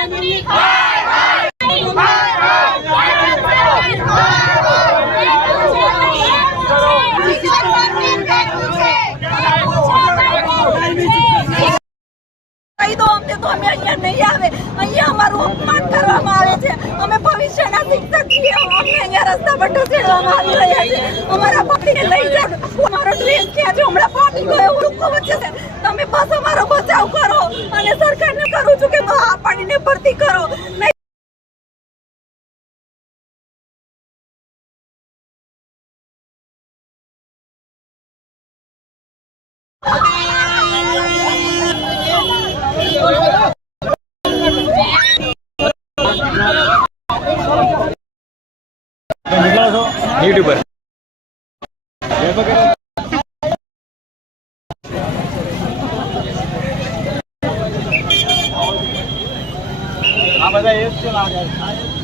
તો અમે અહીંયા નહીં આવે. અહીંયા અમારું અપમાન કરવામાં આવે છે. અમે ભવિષ્યના શિક્ષક છીએ. અહીંયા રસ્તા પર ઢસેડવામાં આવી રહ્યા અમારા પતિને લઈ જાઓ. અમારો ડ્રેસ ક્યાં છે? હમણાં પાણી ગયો. લોકો વચ્ચે છે તમે બસ અમારો બચાવ કરો અને સરકારને કરું છું કે આ ભરતી કરો. નહીં. YouTuber. fazer isso de lá,